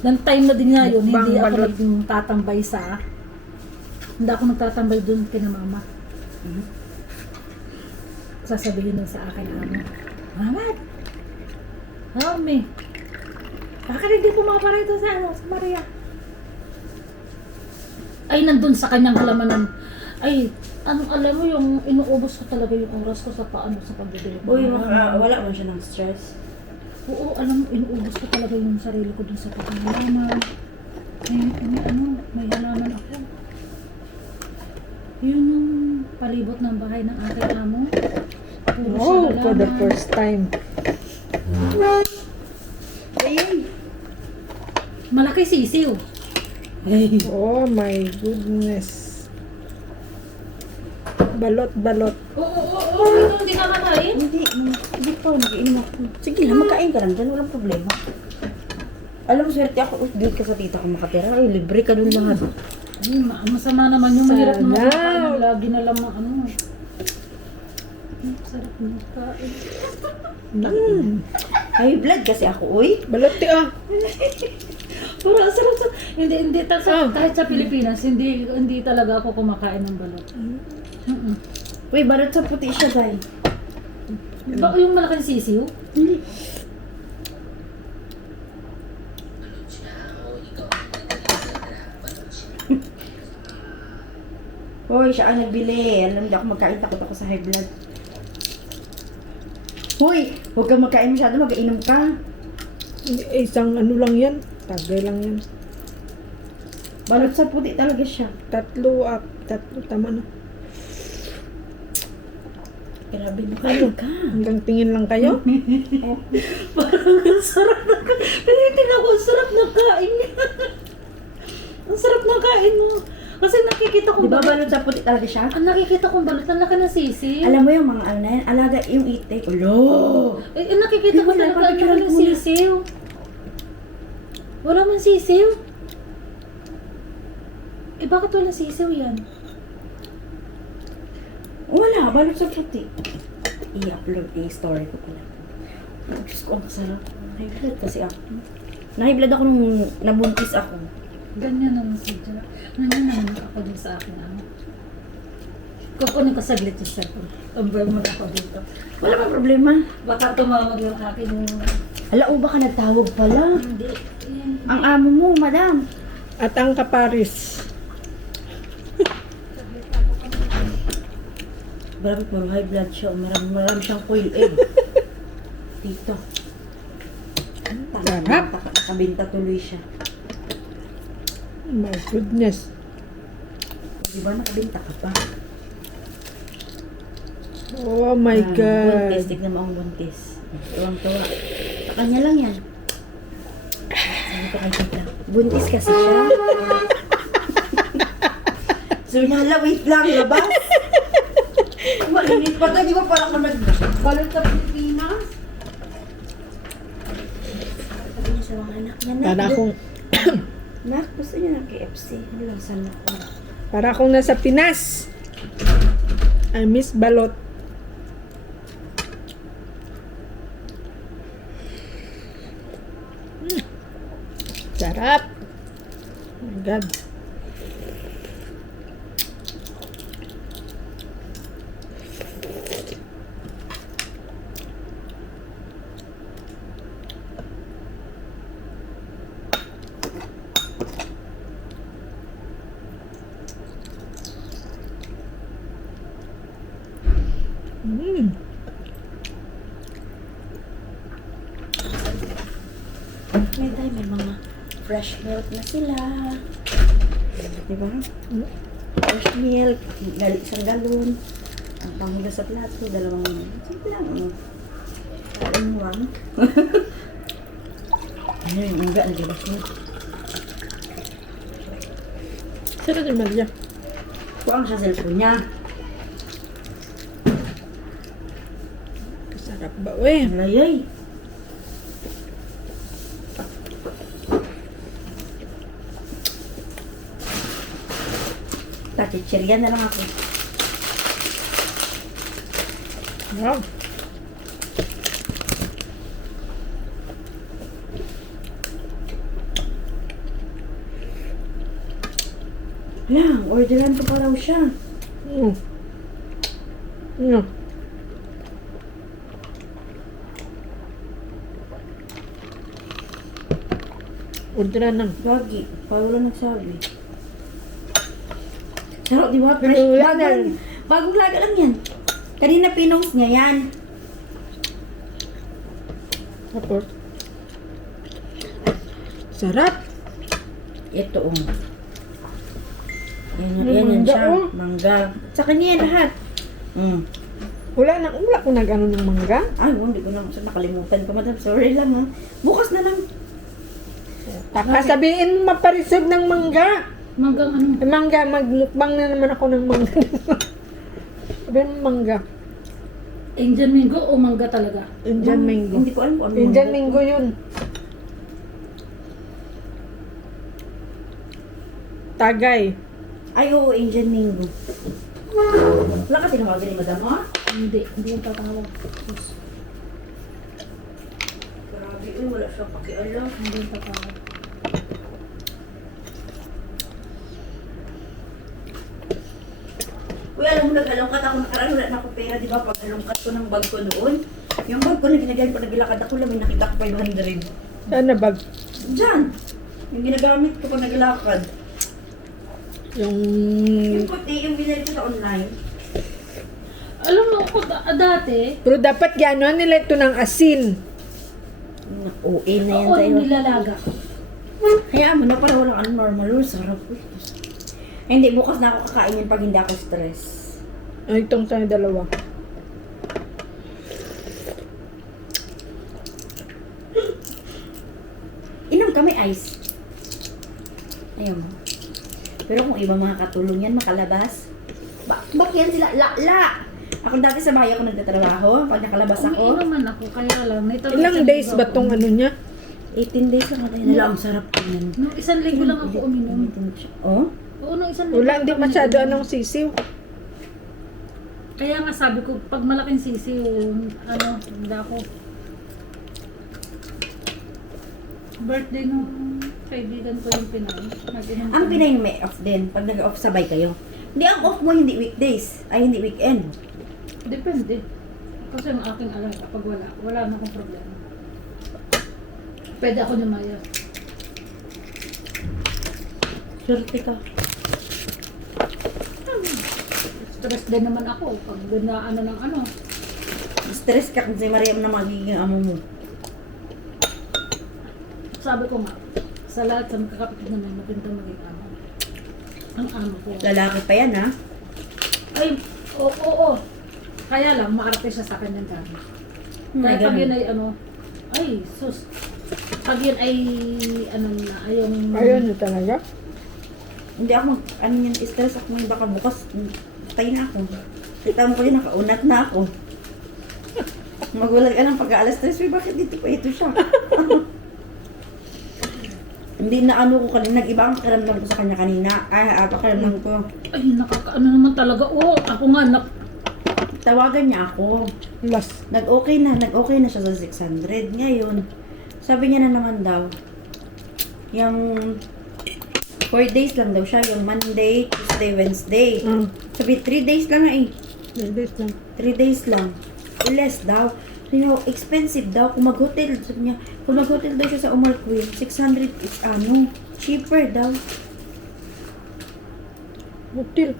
Nang time na din nga yun, hindi ako Balot. nagtatambay hindi ako nagtatambay dun kina mama. Sasabihin nun sa akin, Mama, help me. Bakit hindi pumapa rito sa Maria? Ay, nandun sa kanyang halamanan. Ay, alam mo yung inuubos ko talaga yung oras ko sa pagdidilip. Uy, wala man siya ng stress. Oo, alam mo, inuubos ko talaga yung sarili ko dun sa pagdidilip. May halaman ako. Yun yung palibot ng bahay ng aking amo. Puro Wow, siya for the halaman. first time. Ayun. Malaki sisiw. Oh my goodness. Balot. Oo, hindi ka kakain. Hindi pa, nag-iinom ako. Sige lang, magkain ka lang dyan, walang problema. Alam mo, swerte ako, dito ka sa tita ko makatira. Ay, libre ka dun lahat. Masama naman yung mahirap na Sana. makakain. Lagi na lang sarap ng kain. High blood kasi ako, uy. Balot ti ah. Pero sarap sa... Hindi. Kahit sa Pilipinas, hindi talaga ako kumakain ng balot. Uy, barat sa puti siya, day. Ba yung malaking sisiw? Hindi. Hoy, siya ang nagbili. Alam mo, ako magkain, takot ako sa high blood. Hoy, huwag kang magkain masyado, mag-inom ka. Isang ano lang yan. Tagay lang yan. Balot sa puti talaga siya. Tatlo, tama na. Grabe mo kain ka. Hanggang tingin lang kayo. Parang ang sarap ng kain. Pinitin ako, ang sarap ng kain niya. Ang sarap ng kain mo. Kasi nakikita kong Di ba balot sa puti talaga siya? Ang nakikita kong balot, ang laki ng sisiw. Alam mo yung mga ano na yan, alaga yung itik. Ulo! Nakikita ko Di ba, talaga ang laki ng napapicturean ko na. sisiw. Wala man sisiw. Bakit walang sisiw yan? Wala, balot sa puti. I-upload, i-story ko pala. Oh, Diyos ko, ang sarap. High blood kasi ako. Na-high blood ako nung nabuntis ako. Ganyan naman si Jack. Ganyan naman ako din sa akin. Kukunin ko saglit yung cellphone. Tumbay mo ako dito. Wala pa problema. Baka tumawag yung akin yung... Ala, ba ka nagtawag pala? Hindi. Ang amo mo, madam. At ang kaparis. Grabe po, high blood siya. Marami siyang coil egg. Dito. Sarap. Nakabinta tuloy siya. My goodness. Di ba nakabinta ka pa? Oh my God. Buntis, tignan mo ang buntis. Tuwang-tuwa. Sa kanya lang yan. Sabi ko kay tita, buntis kasi siya. So, nala, wait lang, labas. Malinit pa ka, di ba parang ka nagbalot sa Pilipinas? Sabi niya sa mga anak niya, Para akong, Nak, gusto niya ng KFC. Ano lang, sana ko. para akong nasa Pinas. I miss balot. Sarap. Oh my God. May time, may mga fresh milk na sila. Diba? Fresh milk, isang galon. Ang panghugas sa plato, dalawang simple lang. One. Ano yung uga na diba siya? Sarap si Maria. Kuang sa cellphone niya. Sarap ba, we? Layay. Chichirya na lang ako. Wow. Lang, orderan ko pa raw siya. Mm. Mm. Orderan ng. Gagi, parang wala nagsabi. Sarap, di ba? Pero Fresh. yan yan. Bagong laga lang yan. Kanina pinost niya yan. Tapos. Sarap. Ito, Yan, May yan mangga, siya. oh. Mangga. Sa kanya yan lahat. Wala ko nag-ano ng mangga. Ay, hindi ko na nakalimutan ko, madam. Sorry lang, ha. Bukas na lang. Sabihin mo mapareceive ng mangga. Manggang ano? Mangga, magmukbang na naman ako ng mangga. Sabihin mo mangga. Indian mango o mangga talaga? Indian mango. Hindi ko alam kung ano. Indian mango yun. Tagay. Ay, oo, Indian mango. Wala ka tinawagan ni madam, ha? Hindi yung tatawag. Yes. Grabe, wala siya pakialam. Hindi yung tatawag. Uy, alam mo, nag-alungkat ako nakaraan, wala na ako pera, di ba? Pag-alungkat ko ng bag ko noon, yung bag ko na ginagawa ko, naglakad ako lang, may nakita ko 500. Saan na bag? Diyan! Yung ginagamit ko pag naglakad. Yung... Yung puti, yung binili ko sa online. Alam mo ako dati, Pero dapat gano'n nila ito ng asin. OA na yan ako sa'yo. nilalaga. Kaya mo na para walang ano normal. Oh, sarap. Hindi, bukas na ako kakain yan pag hindi ako stress. Ay, itong tayo dalawa. Inom kami ice. Ayun. Pero kung iba mga katulong yan, makalabas. Bak yan sila. La! Ako dati sa bahay ako nagtatrabaho. Pag nakalabas ako, Umiinom man ako, kaya lang. Ilang days ba tong ano niya? 18 days lang. Ay, nala, ang sarap ko yan. Nung isang linggo lang ako uminom. Oh? Oo, nung isang linggo Wala, lang hindi ako masyado uminom. anong sisiw. Kaya nga sabi ko, pag malaking sisi, ano, hindi ako. Birthday nung kaibigan ko yung Pinay. Nag-inom Ang kami. Pinay may off din. Pag nag-off sabay kayo. Hindi, ang off mo hindi weekdays. Ay, hindi weekend. Depende. Kasi ang aking alam, kapag wala na akong problema. Pwede ako lumaya. Swerte ka. Stress din naman ako pag ano ng ano. Stress ka kung si Mariam na magiging amo mo. Sabi ko nga, sa lahat sa magkakapit naman, maganda maging amo. Ang amo ko. Lalaki pa yan, ha? Ay, oo. Kaya lang, maarte siya sa kanyang gamit. Kaya pag yun ay ano, ay, sus. Pag yun ay, ano na, ayong... Ayun na talaga. Hindi ako, ano yan, stress ako may baka bukas, patay na ako. Kita mo ko yun, nakaunat na ako. Magulat ka ng pag-aalas stress, bakit dito pa ito siya? Hindi na ano ko kanina, nag-iba ang pakiramdam ko sa kanya kanina. Pakiramdam ko. Ay, nakakaano naman talaga. Oo, ako nga, Tawagan niya ako. Last. Nag-okay na siya sa 600. Ngayon, sabi niya na naman daw, yung 4 days lang daw siya, yung Monday, Tuesday, Wednesday. Sabi, 3 days lang nga eh. 3 days lang. 3 days lang. Less daw. Sabi niya, expensive daw. Kung mag-hotel, sabi niya, kung mag-hotel daw siya sa Umar Queen, 600 is cheaper daw. Hotel.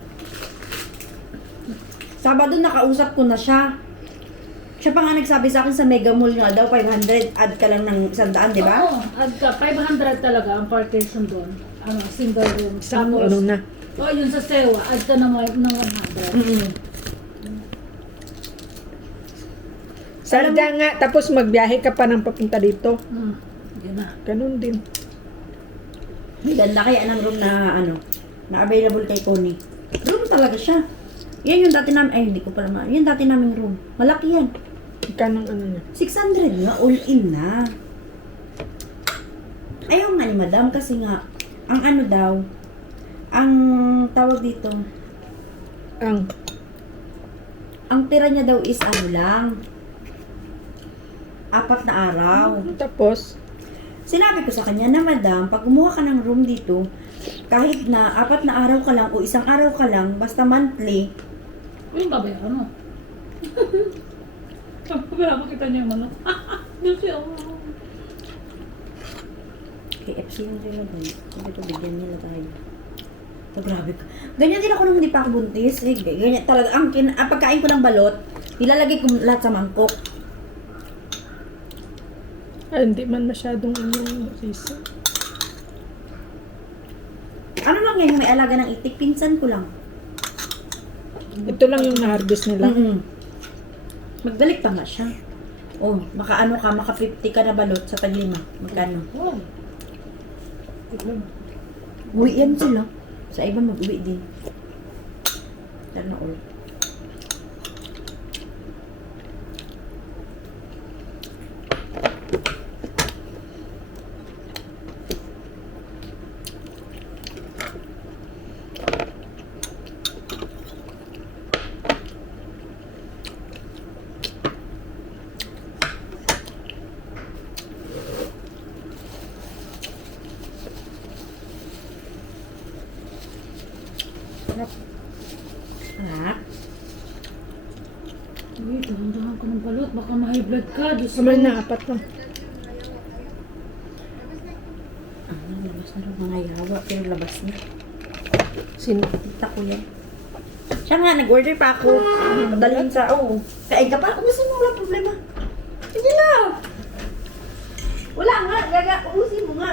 Sabado nakausap ko na siya. Siya pa nga nagsabi sa akin sa Mega Mall nga daw, 500, add ka lang ng 100, di ba? Oo, add ka. 500 talaga ang partition doon. Ano, single room. Saan mo, ano na? Oo, yun sa Sewa, add ka ng 100. Mm-mm. Sadya nga, tapos magbiyahe ka pa ng papunta dito. Yun na. Ganun din. Ganda kaya ng room na na available kay Connie. Room talaga siya. Yan yung dati namin, ay hindi ko pala yan dati naming room. Malaki yan. Kanong ano niya. 600 nga, all in na. Ayaw nga ni madam kasi nga, ang ano daw, ang tawag dito, ang tira niya daw is ano lang, 4 na araw. Tapos, Sinabi ko sa kanya na, madam, pag kumuha ka ng room dito, kahit na 4 na araw ka lang o 1 araw ka lang, basta monthly, Yung babayaran mo. Wala makita niyo yung manok. Diyos yun. KFC yung sila doon. Sabi ko, bigyan nila tayo. Oh, grabe ka. Ganyan din ako nung hindi pa ako buntis. Eh, ganyan talaga. Ang pagkain ko ng balot, nilalagay ko lahat sa mangkok. Ay, hindi man masyadong yung sisa. Ano lang yan, yung may alaga ng itik, pinsan ko lang. Ito lang yung na-harvest nila. Magdalik pa nga siya. Oh, maka 50 ka na balot sa taglima. Magkano? Wow. Uwi yan sila. Sa iba mag-uwi din. Sana all. Sarap. Uy, dahan-dahan ka ng balot. Baka ma-high blood ka. Diyos Sabi na, 4 lang. Labas na rin mga yawa. Pero labas na. Sino? Kita ko yan. Siya nga, nag-order pa ako. Madalhin sa, kain ka pa. Ubusin mo, walang problema. Sige na. Wala nga, ubusin mo nga.